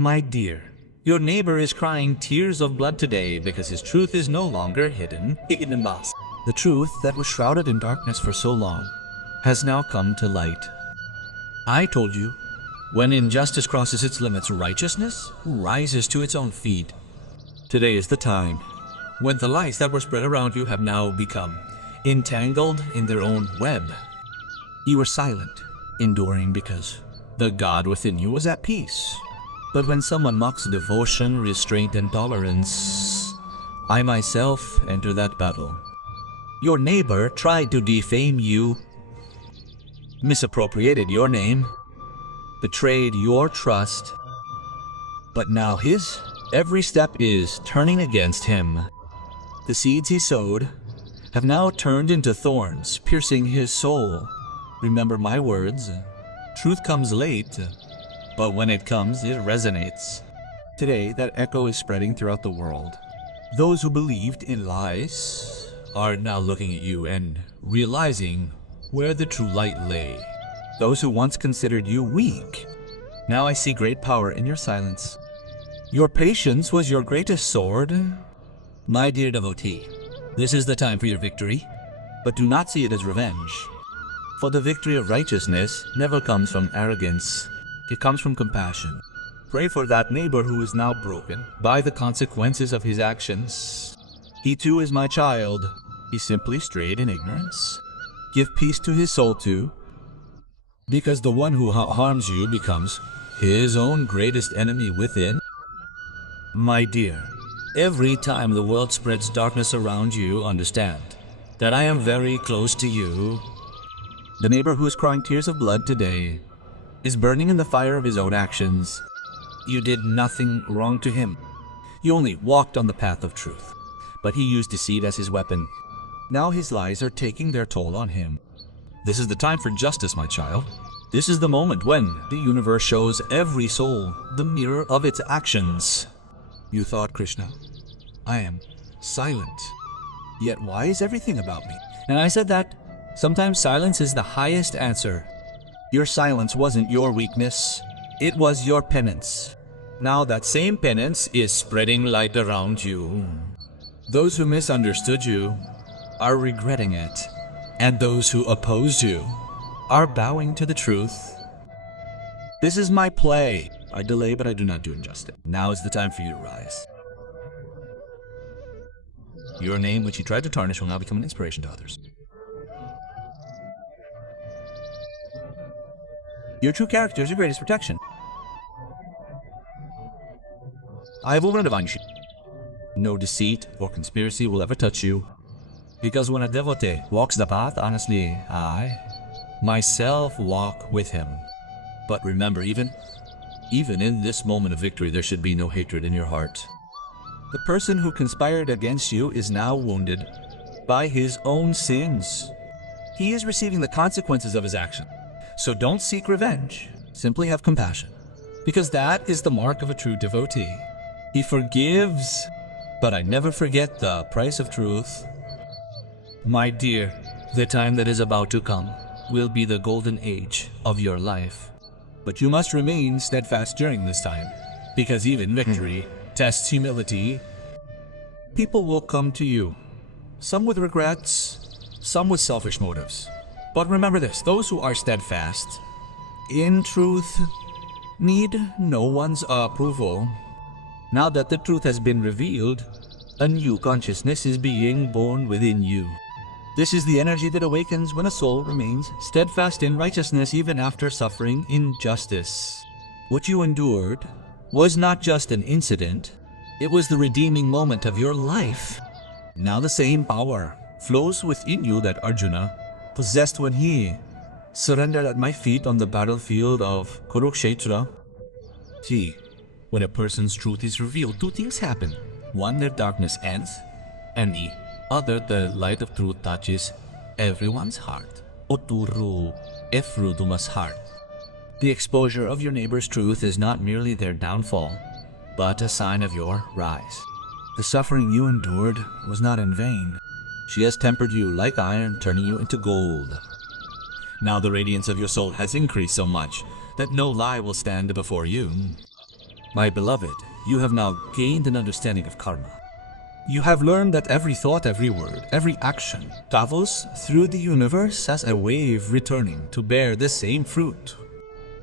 My dear, your neighbor is crying tears of blood today because his truth is no longer hidden in the mask. The truth that was shrouded in darkness for so long has now come to light. I told you, when injustice crosses its limits, righteousness rises to its own feet. Today is the time when the lies that were spread around you have now become entangled in their own web. You were silent, enduring because the God within you was at peace. But when someone mocks devotion, restraint, and tolerance, I myself enter that battle. Your neighbor tried to defame you, misappropriated your name, betrayed your trust, but now his every step is turning against him. The seeds he sowed have now turned into thorns, piercing his soul. Remember my words, truth comes late, but when it comes, it resonates. Today, that echo is spreading throughout the world. Those who believed in lies are now looking at you and realizing where the true light lay. Those who once considered you weak, now I see great power in your silence. Your patience was your greatest sword. My dear devotee, this is the time for your victory, but do not see it as revenge. For the victory of righteousness never comes from arrogance. It comes from compassion. Pray for that neighbor who is now broken by the consequences of his actions. He too is my child. He simply strayed in ignorance. Give peace to his soul too, because the one who harms you becomes his own greatest enemy within. My dear, every time the world spreads darkness around you, understand that I am very close to you. The neighbor who is crying tears of blood today is burning in the fire of his own actions. You did nothing wrong to him. You only walked on the path of truth, but he used deceit as his weapon. Now his lies are taking their toll on him. This is the time for justice, my child. This is the moment when the universe shows every soul the mirror of its actions. You thought, Krishna, I am silent. Yet why is everything about me? And I said that sometimes silence is the highest answer. Your silence wasn't your weakness. It was your penance. Now that same penance is spreading light around you. Those who misunderstood you are regretting it, and those who opposed you are bowing to the truth. This is my play. I delay, but I do not do injustice. Now is the time for you to rise. Your name, which you tried to tarnish, will now become an inspiration to others. Your true character is your greatest protection. I have overrun divine shield. No deceit or conspiracy will ever touch you. Because when a devotee walks the path honestly, I myself walk with him. But remember, even in this moment of victory, there should be no hatred in your heart. The person who conspired against you is now wounded by his own sins. He is receiving the consequences of his action. So don't seek revenge. Simply have compassion, because that is the mark of a true devotee. He forgives, but I never forget the price of truth. My dear, the time that is about to come will be the golden age of your life. But you must remain steadfast during this time, because even victory tests humility. People will come to you, some with regrets, some with selfish motives. But remember this, those who are steadfast in truth need no one's approval. Now that the truth has been revealed, a new consciousness is being born within you. This is the energy that awakens when a soul remains steadfast in righteousness even after suffering injustice. What you endured was not just an incident, it was the redeeming moment of your life. Now the same power flows within you that Arjuna possessed when he surrendered at my feet on the battlefield of Kurukshetra. See, when a person's truth is revealed, two things happen. One, their darkness ends, and the other, the light of truth touches everyone's heart. Oturu Efrudumas heart. The exposure of your neighbor's truth is not merely their downfall, but a sign of your rise. The suffering you endured was not in vain. She has tempered you like iron, turning you into gold. Now the radiance of your soul has increased so much that no lie will stand before you. My beloved, you have now gained an understanding of karma. You have learned that every thought, every word, every action travels through the universe as a wave returning to bear the same fruit.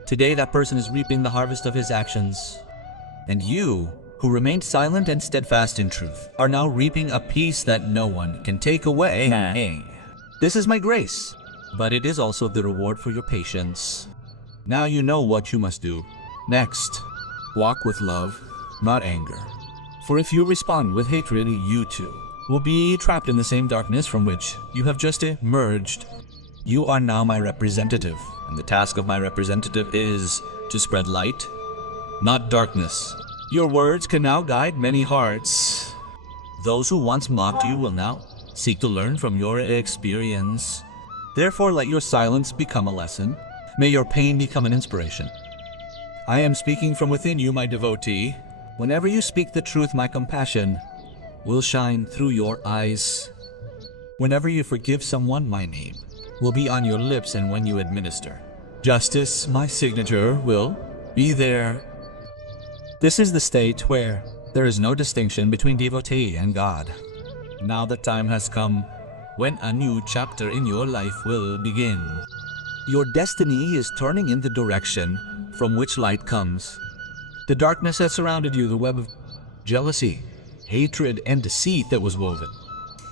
Today that person is reaping the harvest of his actions. And you, who remained silent and steadfast in truth, are now reaping a peace that no one can take away. This is my grace, but it is also the reward for your patience. Now you know what you must do. Next, walk with love, not anger. For if you respond with hatred, you too will be trapped in the same darkness from which you have just emerged. You are now my representative, and the task of my representative is to spread light, not darkness. Your words can now guide many hearts. Those who once mocked you will now seek to learn from your experience. Therefore, let your silence become a lesson. May your pain become an inspiration. I am speaking from within you, my devotee. Whenever you speak the truth, my compassion will shine through your eyes. Whenever you forgive someone, my name will be on your lips, and when you administer justice, my signature will be there. This is the state where there is no distinction between devotee and God. Now the time has come when a new chapter in your life will begin. Your destiny is turning in the direction from which light comes. The darkness that surrounded you, the web of jealousy, hatred, and deceit that was woven,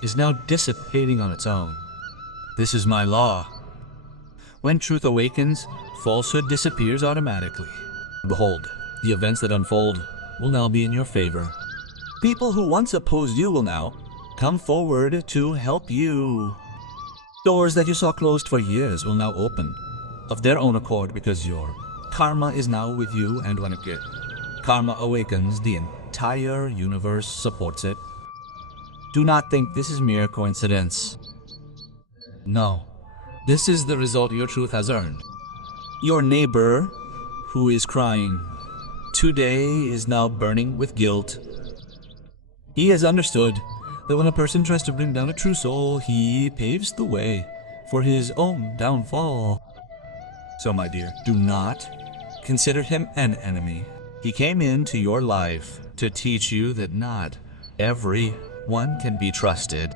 is now dissipating on its own. This is my law. When truth awakens, falsehood disappears automatically. Behold, the events that unfold will now be in your favor. People who once opposed you will now come forward to help you. Doors that you saw closed for years will now open of their own accord, because your karma is now with you, and when karma awakens, the entire universe supports it. Do not think this is mere coincidence. No, this is the result your truth has earned. Your neighbor, who is crying today, is now burning with guilt. He has understood that when a person tries to bring down a true soul, he paves the way for his own downfall. So, my dear, do not consider him an enemy. He came into your life to teach you that not everyone can be trusted.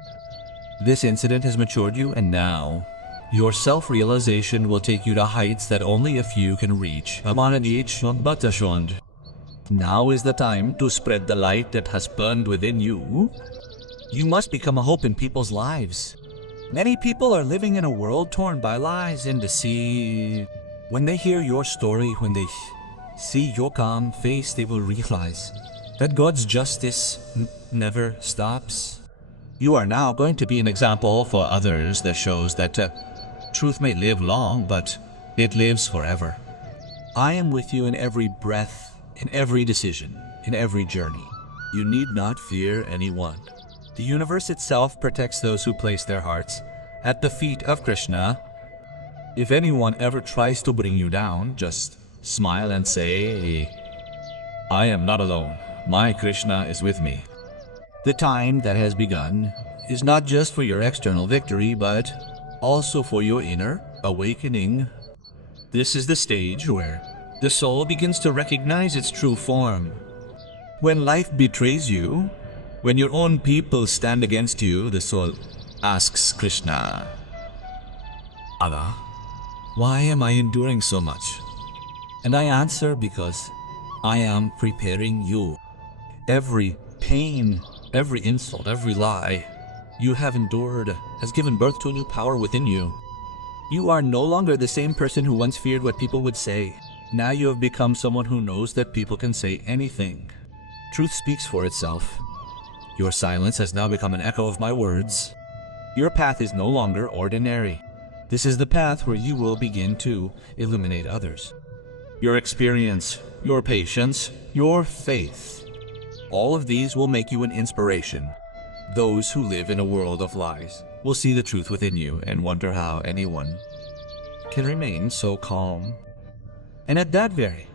This incident has matured you, and now your self-realization will take you to heights that only a few can reach. Now is the time to spread the light that has burned within you. You must become a hope in people's lives. Many people are living in a world torn by lies and deceit. When they hear your story, when they see your calm face, they will realize that God's justice never stops. You are now going to be an example for others that shows that truth may live long, but it lives forever. I am with you in every breath, in every decision, in every journey. You need not fear anyone. The universe itself protects those who place their hearts at the feet of Krishna. If anyone ever tries to bring you down, just smile and say, I am not alone. My Krishna is with me. The time that has begun is not just for your external victory, but also for your inner awakening. This is the stage where the soul begins to recognize its true form. When life betrays you, when your own people stand against you, the soul asks Krishna, Radha, why am I enduring so much? And I answer, because I am preparing you. Every pain, every insult, every lie you have endured has given birth to a new power within you. You are no longer the same person who once feared what people would say. Now you have become someone who knows that people can say anything. Truth speaks for itself. Your silence has now become an echo of my words. Your path is no longer ordinary. This is the path where you will begin to illuminate others. Your experience, your patience, your faith, all of these will make you an inspiration. Those who live in a world of lies will see the truth within you and wonder how anyone can remain so calm. And at that very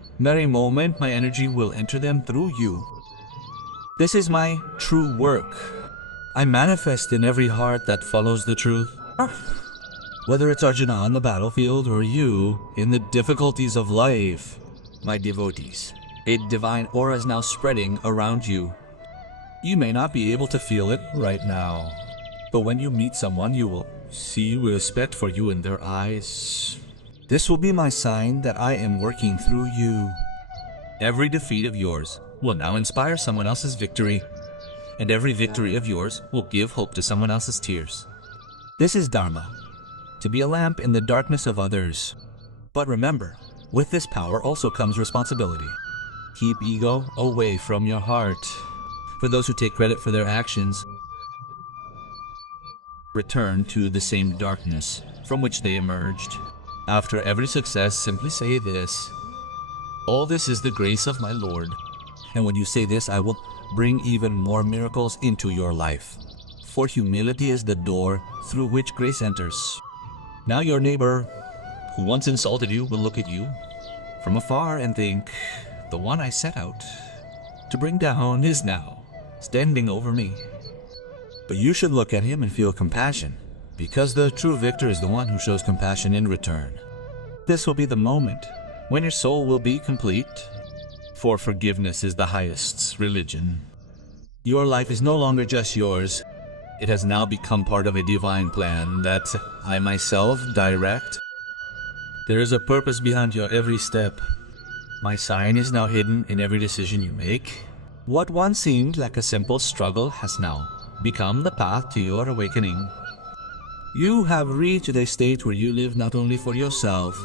moment, my energy will enter them through you. This is my true work. I manifest in every heart that follows the truth. Whether it's Arjuna on the battlefield or you in the difficulties of life, my devotees, A divine aura is now spreading around you. You may not be able to feel it right now, but when you meet someone, you will see respect for you in their eyes. This will be my sign that I am working through you. Every defeat of yours will now inspire someone else's victory, and every victory of yours will give hope to someone else's tears. This is Dharma, to be a lamp in the darkness of others. But remember, with this power also comes responsibility. Keep ego away from your heart. For those who take credit for their actions, return to the same darkness from which they emerged. After every success, simply say this: all this is the grace of my Lord. And when you say this, I will bring even more miracles into your life. For humility is the door through which grace enters. Now your neighbor who once insulted you will look at you from afar and think, the one I set out to bring down is now standing over me. But you should look at him and feel compassion, because the true victor is the one who shows compassion in return. This will be the moment when your soul will be complete, for forgiveness is the highest religion. Your life is no longer just yours. It has now become part of a divine plan that I myself direct. There is a purpose behind your every step. My sign is now hidden in every decision you make. What once seemed like a simple struggle has now become the path to your awakening. You have reached a state where you live not only for yourself,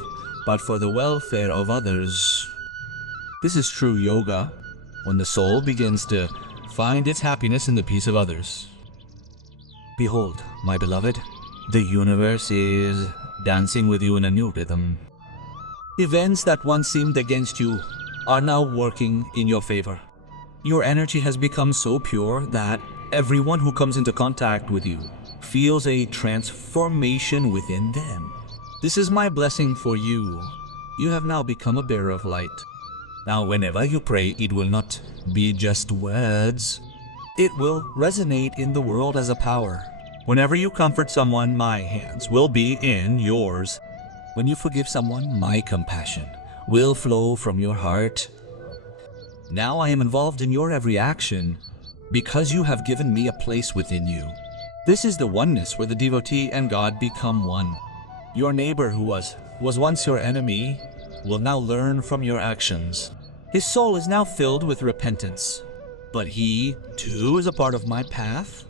but for the welfare of others. This is true yoga, when the soul begins to find its happiness in the peace of others. Behold, my beloved, the universe is dancing with you in a new rhythm. Events that once seemed against you are now working in your favor. Your energy has become so pure that everyone who comes into contact with you feels a transformation within them. This is my blessing for you. You have now become a bearer of light. Now, whenever you pray, it will not be just words. It will resonate in the world as a power. Whenever you comfort someone, my hands will be in yours. When you forgive someone, my compassion will flow from your heart. Now I am involved in your every action because you have given me a place within you. This is the oneness where the devotee and God become one. Your neighbor who was once your enemy will now learn from your actions. His soul is now filled with repentance, but he too is a part of my path.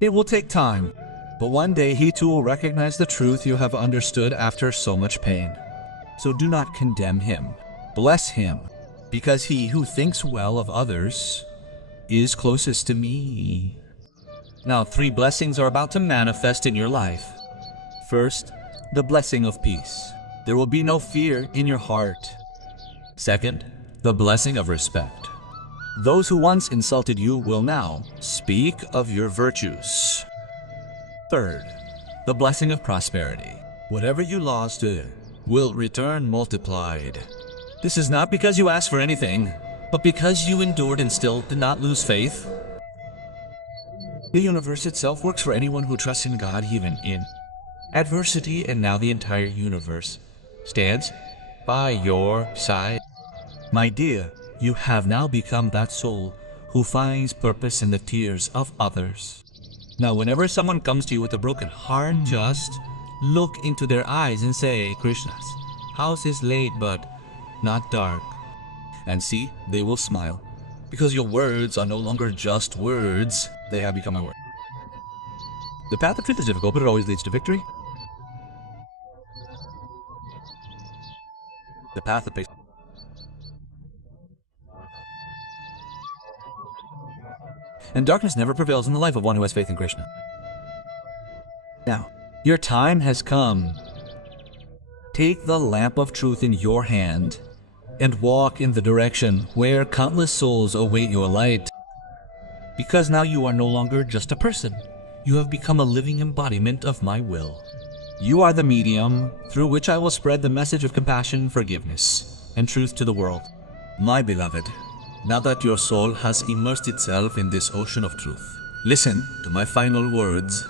It will take time, but one day he too will recognize the truth you have understood after so much pain. So do not condemn him. Bless him, because he who thinks well of others is closest to me. Now 3 blessings are about to manifest in your life. First, the blessing of peace. There will be no fear in your heart. Second, the blessing of respect. Those who once insulted you will now speak of your virtues. Third, the blessing of prosperity. Whatever you lost will return multiplied. This is not because you asked for anything, but because you endured and still did not lose faith. The universe itself works for anyone who trusts in God even in adversity, and now the entire universe stands by your side. My dear, you have now become that soul who finds purpose in the tears of others. Now, whenever someone comes to you with a broken heart, just look into their eyes and say, Krishna's house is late but not dark. And see, they will smile, because your words are no longer just words, they have become a word. The path of truth is difficult, but it always leads to victory. The path of patience. And darkness never prevails in the life of one who has faith in Krishna. Now, your time has come. Take the lamp of truth in your hand and walk in the direction where countless souls await your light. Because now you are no longer just a person. You have become a living embodiment of my will. You are the medium through which I will spread the message of compassion, forgiveness, and truth to the world. My beloved, now that your soul has immersed itself in this ocean of truth, listen to my final words.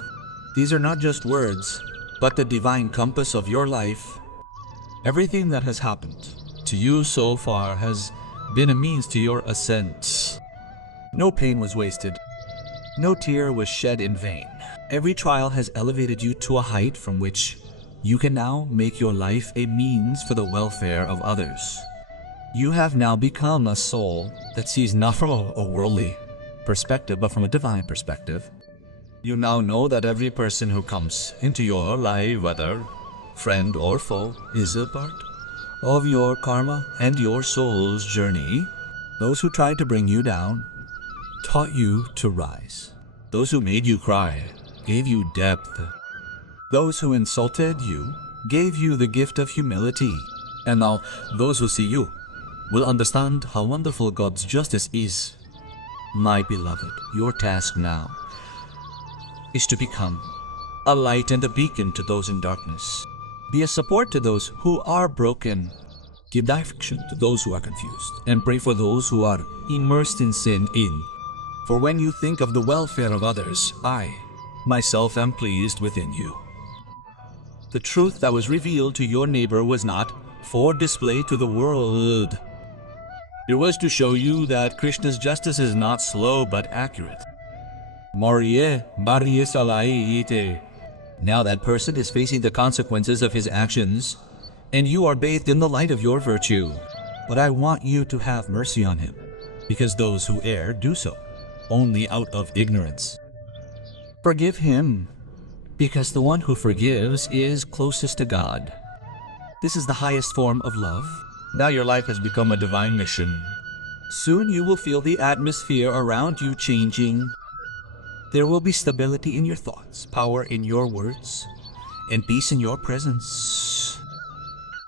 These are not just words, but the divine compass of your life. Everything that has happened to you so far has been a means to your ascent. No pain was wasted. No tear was shed in vain. Every trial has elevated you to a height from which you can now make your life a means for the welfare of others. You have now become a soul that sees not from a worldly perspective, but from a divine perspective. You now know that every person who comes into your life, whether friend or foe, is a part of your karma and your soul's journey. Those who tried to bring you down taught you to rise. Those who made you cry gave you depth. Those who insulted you gave you the gift of humility. And now those who see you will understand how wonderful God's justice is. My beloved, your task now is to become a light and a beacon to those in darkness. Be a support to those who are broken. Give direction to those who are confused, and pray for those who are immersed in sin. For when you think of the welfare of others, I, myself, am pleased within you. The truth that was revealed to your neighbor was not for display to the world. It was to show you that Krishna's justice is not slow but accurate. Now that person is facing the consequences of his actions, and you are bathed in the light of your virtue. But I want you to have mercy on him, because those who err do so only out of ignorance. Forgive him, because the one who forgives is closest to God. This is the highest form of love. Now your life has become a divine mission. Soon you will feel the atmosphere around you changing. There will be stability in your thoughts, power in your words, and peace in your presence.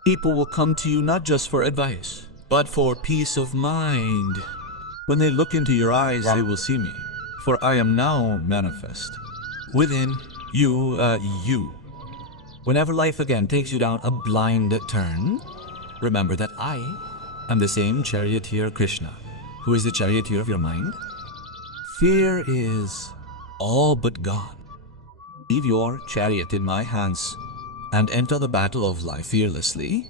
People will come to you not just for advice, but for peace of mind. When they look into your eyes, they will see me, for I am now manifest within you. Whenever life again takes you down a blind turn, remember that I am the same charioteer Krishna, who is the charioteer of your mind. Fear is all but gone. Leave your chariot in my hands and enter the battle of life fearlessly.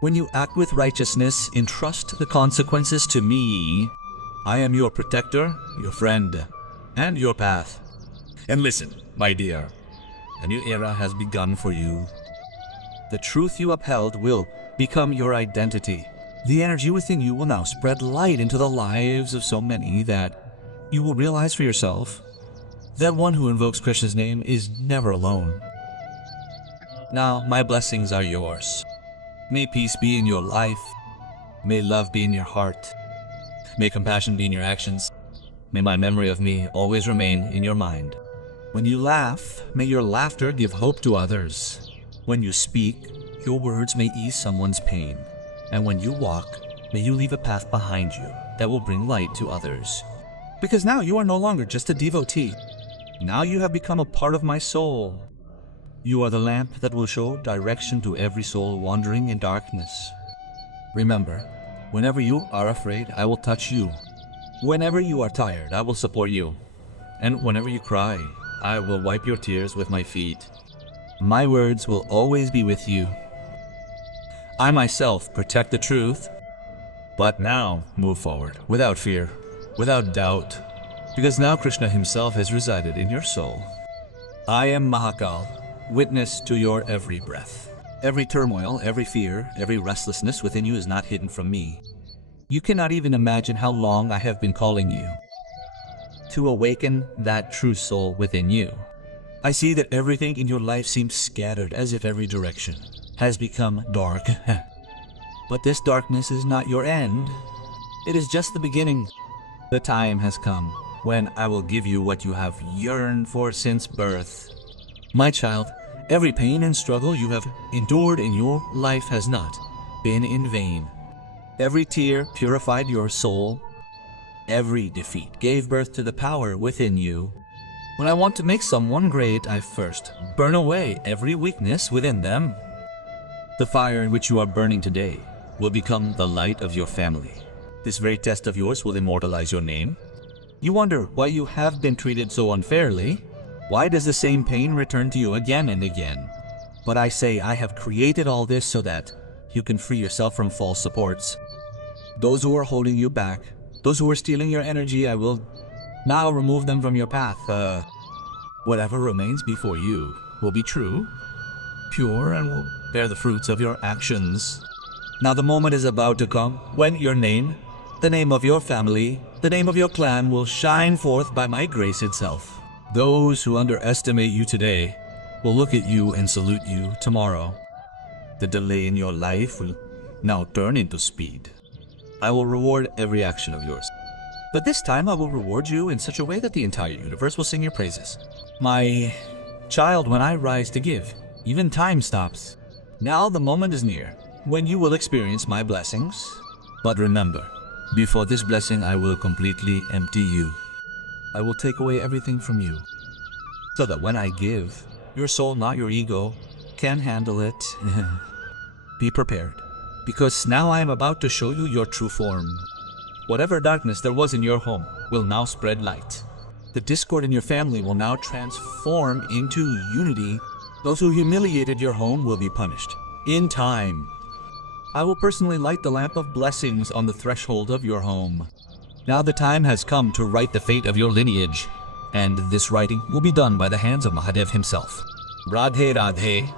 When you act with righteousness, entrust the consequences to me. I am your protector, your friend, and your path. And listen, my dear, a new era has begun for you. The truth you upheld will become your identity. The energy within you will now spread light into the lives of so many that you will realize for yourself that one who invokes Krishna's name is never alone. Now, my blessings are yours. May peace be in your life. May love be in your heart. May compassion be in your actions. May my memory of me always remain in your mind. When you laugh, may your laughter give hope to others. When you speak, your words may ease someone's pain. And when you walk, may you leave a path behind you that will bring light to others. Because now you are no longer just a devotee. Now you have become a part of my soul. You are the lamp that will show direction to every soul wandering in darkness. Remember, whenever you are afraid, I will touch you. Whenever you are tired, I will support you. And whenever you cry, I will wipe your tears with my feet. My words will always be with you. I myself protect the truth. But now, move forward, without fear, without doubt, because now Krishna himself has resided in your soul. I am Mahakal, witness to your every breath. Every turmoil, every fear, every restlessness within you is not hidden from me. You cannot even imagine how long I have been calling you to awaken that true soul within you. I see that everything in your life seems scattered, as if every direction has become dark. But this darkness is not your end. It is just the beginning. The time has come when I will give you what you have yearned for since birth. My child, every pain and struggle you have endured in your life has not been in vain. Every tear purified your soul. Every defeat gave birth to the power within you. When I want to make someone great, I first burn away every weakness within them. The fire in which you are burning today will become the light of your family. This very test of yours will immortalize your name. You wonder why you have been treated so unfairly. Why does the same pain return to you again and again? But I say I have created all this so that you can free yourself from false supports. Those who are holding you back, those who are stealing your energy, I will now remove them from your path. Whatever remains before you will be true, pure, and will bear the fruits of your actions. Now the moment is about to come when your name, the name of your family, the name of your clan will shine forth by my grace itself. Those who underestimate you today will look at you and salute you tomorrow. The delay in your life will now turn into speed. I will reward every action of yours. But this time I will reward you in such a way that the entire universe will sing your praises. My child, when I rise to give, even time stops. Now the moment is near when you will experience my blessings. But remember, before this blessing I will completely empty you. I will take away everything from you, so that when I give, your soul, not your ego, can handle it. Be prepared, because now I am about to show you your true form. Whatever darkness there was in your home will now spread light. The discord in your family will now transform into unity. Those who humiliated your home will be punished. In time, I will personally light the lamp of blessings on the threshold of your home. Now the time has come to write the fate of your lineage, and this writing will be done by the hands of Mahadev himself. Radhe Radhe.